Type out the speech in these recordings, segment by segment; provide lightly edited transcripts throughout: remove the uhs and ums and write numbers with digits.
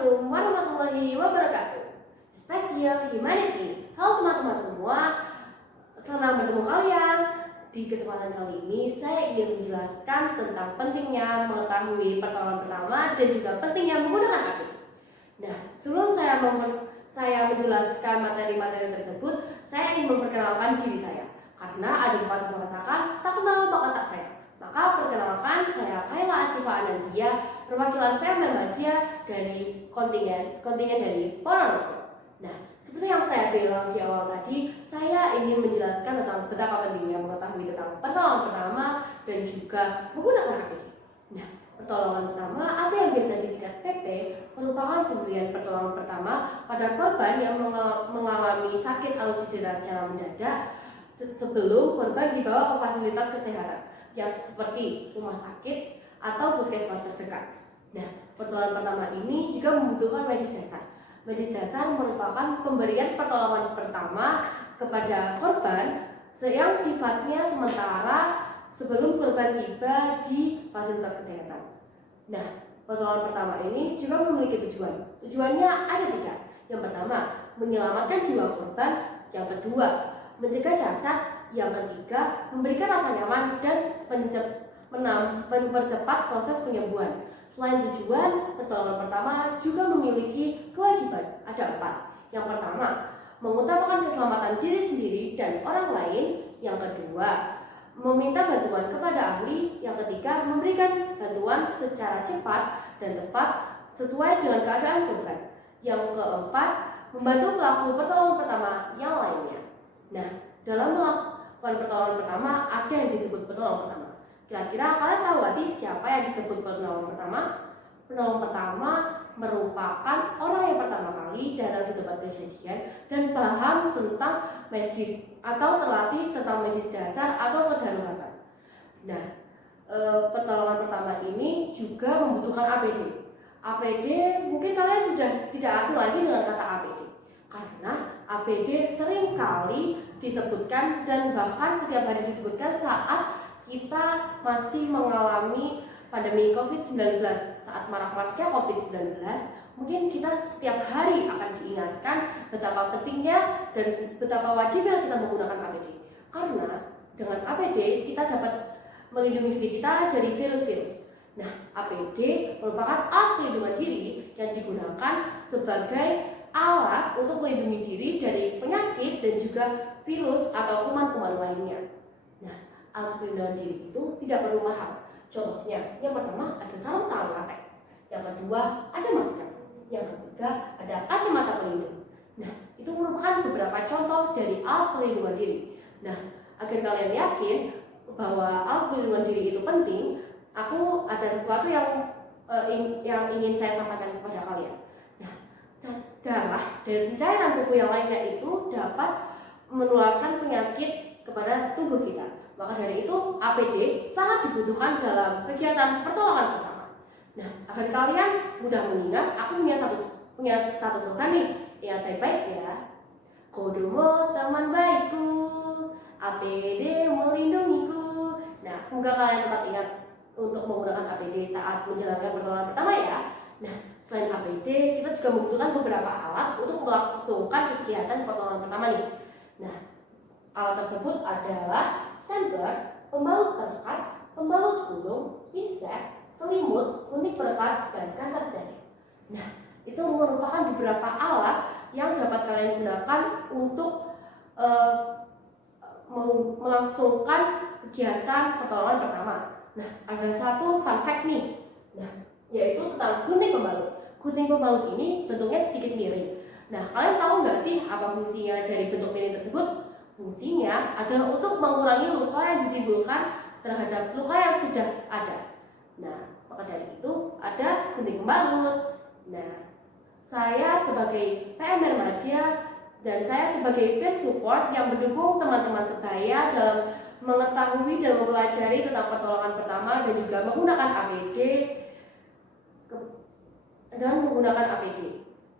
Assalamualaikum warahmatullahi wabarakatuh. Spesial Humanity. Halo teman-teman semua, senang bertemu kalian. Di kesempatan kali ini saya ingin menjelaskan tentang pentingnya mengetahui pertolongan pertama dan juga pentingnya menggunakan APD. Nah, sebelum saya menjelaskan materi-materi tersebut, saya ingin memperkenalkan diri saya. Karena ada pepatah mengatakan, tak kenal maka tak sayang. Maka perkenalkan, saya Kayla Acifa Anandia, perwakilan PMR Media dari kontingen dari Ponorogo. Nah, seperti yang saya bilang di awal tadi, saya ingin menjelaskan tentang betapa pentingnya mengetahui tentang pertolongan pertama dan juga menggunakan APD. Nah, pertolongan pertama atau yang biasa disingkat PP merupakan pemberian pertolongan pertama pada korban yang mengalami sakit atau cedera secara mendadak sebelum korban dibawa ke fasilitas kesehatan yang seperti rumah sakit atau puskesmas terdekat. Nah, pertolongan pertama ini juga membutuhkan medis dasar. Medis dasar merupakan pemberian pertolongan pertama kepada korban yang sifatnya sementara sebelum korban tiba di fasilitas kesehatan. Nah, pertolongan pertama ini juga memiliki tujuan. Tujuannya ada 3. Yang pertama, menyelamatkan jiwa korban. Yang kedua, mencegah cacat. Yang ketiga, memberikan rasa nyaman dan mempercepat proses penyembuhan. Selain tujuan, pertolongan pertama juga memiliki kewajiban. Ada 4. Yang pertama, mengutamakan keselamatan diri sendiri dan orang lain. Yang kedua, meminta bantuan kepada ahli. Yang ketiga, memberikan bantuan secara cepat dan tepat sesuai dengan keadaan korban. Yang keempat, membantu pelaku pertolongan pertama yang lainnya. Nah, dalam melakukan pertolongan pertama ada yang disebut penolong pertama. Kira-kira kalian tahu gak sih siapa yang disebut penolong pertama? Penolong pertama merupakan orang yang pertama kali datang di tempat kejadian dan paham tentang medis atau terlatih tentang medis dasar atau kedaruratan. Nah, pertolongan pertama ini juga membutuhkan APD. APD mungkin kalian sudah tidak asing lagi dengan kata APD, karena APD sering kali disebutkan dan bahkan setiap hari disebutkan saat kita masih mengalami pandemi COVID-19. Saat marak-maraknya COVID-19, mungkin kita setiap hari akan diingatkan betapa pentingnya dan betapa wajibnya kita menggunakan APD. Karena dengan APD kita dapat melindungi diri kita dari virus-virus. Nah, APD merupakan alat pelindungan diri yang digunakan sebagai alat untuk melindungi diri dari penyakit dan juga virus atau kuman-kuman lainnya. Nah, alat pelindungan diri itu tidak perlu mahal. Contohnya, yang pertama ada sarung tangan latex, yang kedua ada masker, yang ketiga ada kacamata pelindung. Nah, itu merupakan beberapa contoh dari alat pelindungan diri. Nah, agar kalian yakin bahwa alat pelindungan diri itu penting, aku ada sesuatu yang ingin saya sampaikan kepada kalian. Nah, darah dan cairan tubuh yang lainnya itu dapat menularkan penyakit kepada tubuh kita. Maka dari itu APD sangat dibutuhkan dalam kegiatan pertolongan pertama. Nah, agar kalian mudah mengingat, aku punya satu slogan nih, yang baik-baik ya. Kodomo teman baikku, APD melindungiku. Nah, semoga kalian tetap ingat untuk menggunakan APD saat menjalankan pertolongan pertama ya. Nah, selain APD, kita juga membutuhkan beberapa alat untuk melangsungkan kegiatan pertolongan pertama nih. Nah, alat tersebut adalah senter, pembalut perekat, pembalut gulung, pinset, selimut, gunting perekat, dan kasar steril. Nah, itu merupakan beberapa alat yang dapat kalian gunakan untuk melangsungkan kegiatan pertolongan pertama. Nah, ada satu fun fact nih. Nah, yaitu tentang gunting pembalut. Gunting pembalut ini bentuknya sedikit miring. Nah, kalian tahu nggak sih apa fungsinya dari bentuk miring tersebut? Fungsinya adalah untuk mengurangi luka yang ditimbulkan terhadap luka yang sudah ada. Nah, maka dari itu ada gunting pembalut. Nah, saya sebagai PMR Media dan saya sebagai peer support yang mendukung teman-teman sebaya dalam mengetahui dan mempelajari tentang pertolongan pertama dan juga menggunakan APD.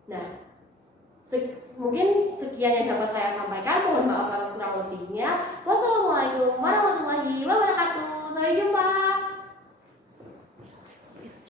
Nah, mungkin sekian yang dapat saya sampaikan. Mohon maaf atas kurang lebihnya. Wassalamualaikum warahmatullahi wabarakatuh. Sampai jumpa.